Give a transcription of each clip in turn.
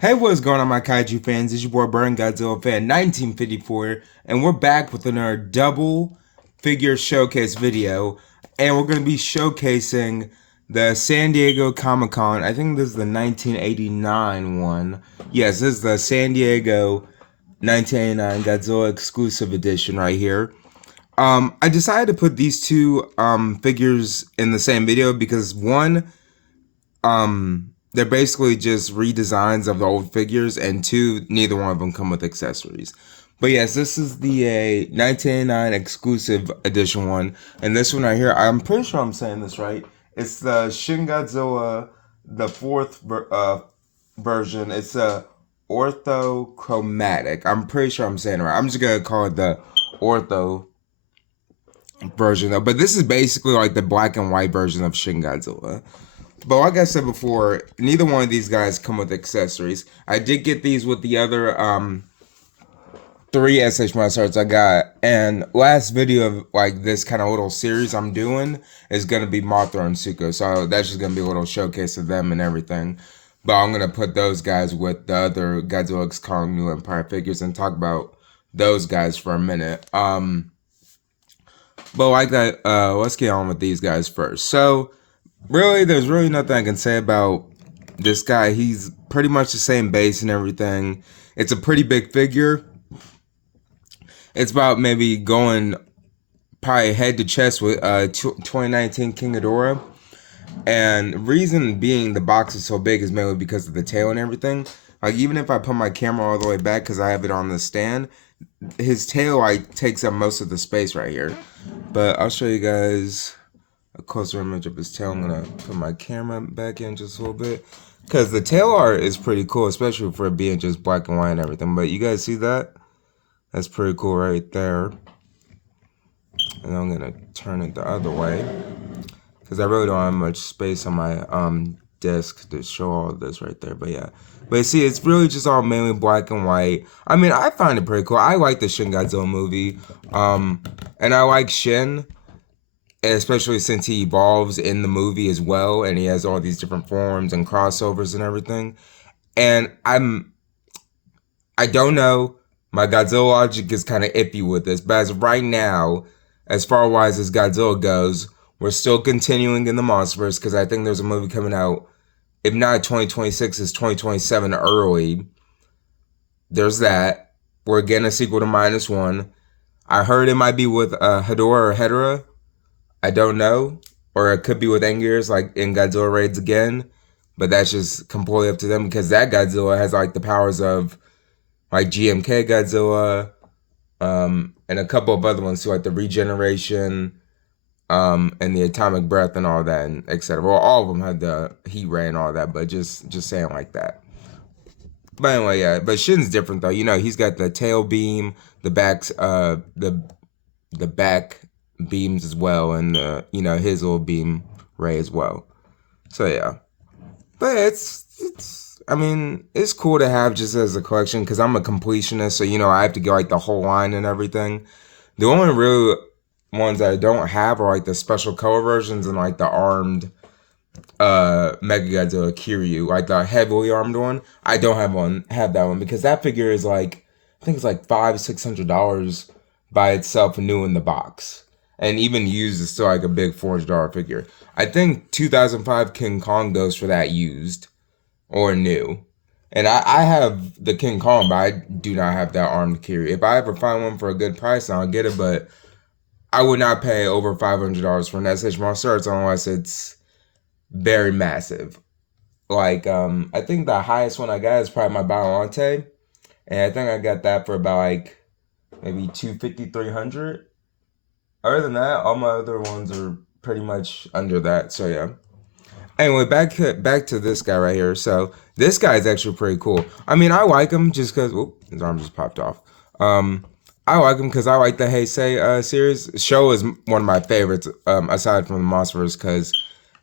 Hey, what's going on, my kaiju fans? It's your boy BurningGodzilla fan 1954, and we're back with another double figure showcase video. And we're going to be showcasing the San Diego Comic Con. I think this is the 1989 one. Yes, this is the San Diego 1989 Godzilla exclusive edition right here. I decided to put these two figures in the same video because one, they're basically just redesigns of the old figures, and two, neither one of them come with accessories. But yes, this is the 1989 exclusive edition one, and this one right here, I'm pretty sure I'm saying this right. It's the Shin Godzilla, the fourth version. It's a Ortho chromatic. I'm pretty sure I'm saying it right. I'm just gonna call it the Ortho version though. But this is basically like the black and white version of Shin Godzilla. But like I said before, neither one of these guys come with accessories. I did get these with the other three SH Monsterarts I got. And last video of like this kind of little series I'm doing is gonna be Mothra and Suko. So that's just gonna be a little showcase of them and everything. But I'm gonna put those guys with the other Godzilla X Kong New Empire figures and talk about those guys for a minute. But like that, let's get on with these guys first. So really, there's really nothing I can say about this guy. He's pretty much the same base and everything. It's a pretty big figure. It's about maybe going probably head to chest with 2019 King Ghidorah. And reason being the box is so big is mainly because of the tail and everything. Like even if I put my camera all the way back because I have it on the stand, his tail like takes up most of the space right here. But I'll show you guys a closer image of his tail. I'm gonna put my camera back in just a little bit because the tail art is pretty cool, especially for it being just black and white and everything. But you guys see that? That's pretty cool right there. And I'm gonna turn it the other way because I really don't have much space on my disc to show all of this right there. But yeah, but see, it's really just all mainly black and white. I mean, I find it pretty cool. I like the Shin Godzilla movie, and I like Shin, especially since he evolves in the movie as well, and he has all these different forms and crossovers and everything. And I don't know, my Godzilla logic is kind of iffy with this, but as of right now, as far as Godzilla goes, we're still continuing in the Monsterverse because I think there's a movie coming out, if not 2026, it's 2027 early. There's that. We're getting a sequel to -1. I heard it might be with Hedorah or Hedorah. I don't know. Or it could be with Angears, like in Godzilla Raids again. But that's just completely up to them because that Godzilla has like the powers of like GMK Godzilla, and a couple of other ones too, like the regeneration, and the atomic breath and all that, and etc. Well, all of them had the heat ray and all that, but just saying like that. But anyway, yeah. But Shin's different though. You know, he's got the tail beam, the backs, the back beams as well, and you know, his little beam ray as well. So yeah, but it's I mean, it's cool to have just as a collection because I'm a completionist, so you know I have to get like the whole line and everything. The only real ones that I don't have are like the special color versions and like the armed Mega Godzilla Kiryu, like the heavily armed one. I don't have that one because that figure is like, I think it's like $500-600 by itself new in the box. And even used is still like a big $400 figure. I think 2005 King Kong goes for that used or new. And I have the King Kong, but I do not have that armed Kiryu. If I ever find one for a good price, I'll get it, but I would not pay over $500 for an SH Monsterarts unless it's very massive. Like, I think the highest one I got is probably my Biollante. And I think I got that for about like maybe $250-300. Other than that, all my other ones are pretty much under that. So yeah. Anyway, back to this guy right here. So this guy is actually pretty cool. I mean, I like him just because. Whoop, his arm just popped off. I like him because I like the Heisei series. Show is one of my favorites, aside from the Monsterverse. Because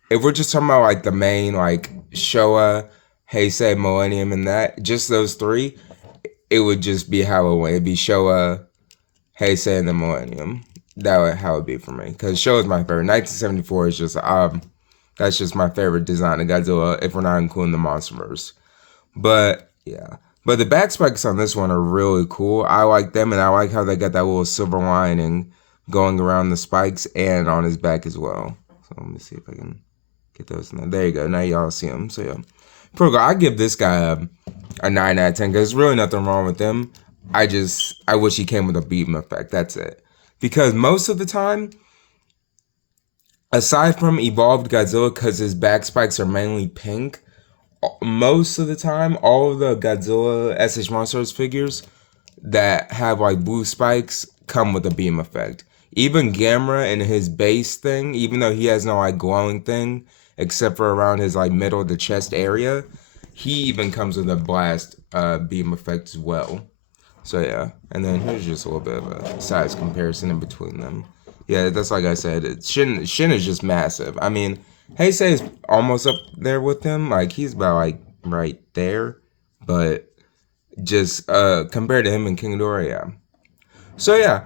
if we're just talking about like the main like Showa, Heisei, Millennium, and that, just those three, it would just be how it would. It'd be Showa, Heisei, and the Millennium. That would how it'd be for me. Because Showa is my favorite. 1974 is just that's just my favorite design of Godzilla if we're not including the Monsterverse. But Yeah. But the back spikes on this one are really cool. I like them, and I like how they got that little silver lining going around the spikes and on his back as well. So let me see if I can get those in there. There you go. Now y'all see them. So yeah. Pretty good. I give this guy a 9 out of 10 because there's really nothing wrong with him. I wish he came with a beam effect. That's it. Because most of the time, aside from Evolved Godzilla, because his back spikes are mainly pink, most of the time, all of the Godzilla SH Monsters figures that have like blue spikes come with a beam effect. Even Gamera in his base thing, even though he has no like glowing thing, except for around his like middle of the chest area, he even comes with a blast beam effect as well. So yeah, and then here's just a little bit of a size comparison in between them. Yeah, that's like I said, Shin is just massive. I mean, Heisei is almost up there with him. Like he's about like right there, but just compared to him and King Ghidorah, yeah. So yeah,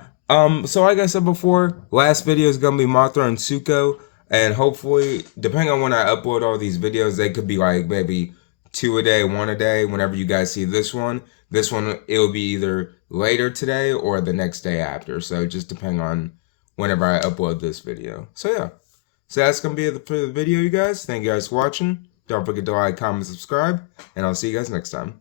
so like I said before, last video is gonna be Mothra and Tsuko, and hopefully, depending on when I upload all these videos, they could be like maybe 2 a day, 1 a day. Whenever you guys see this one it'll be either later today or the next day after. So just depending on whenever I upload this video. So yeah, so that's gonna be it for the video, you guys. Thank you guys for watching. Don't forget to like, comment, subscribe, and I'll see you guys next time.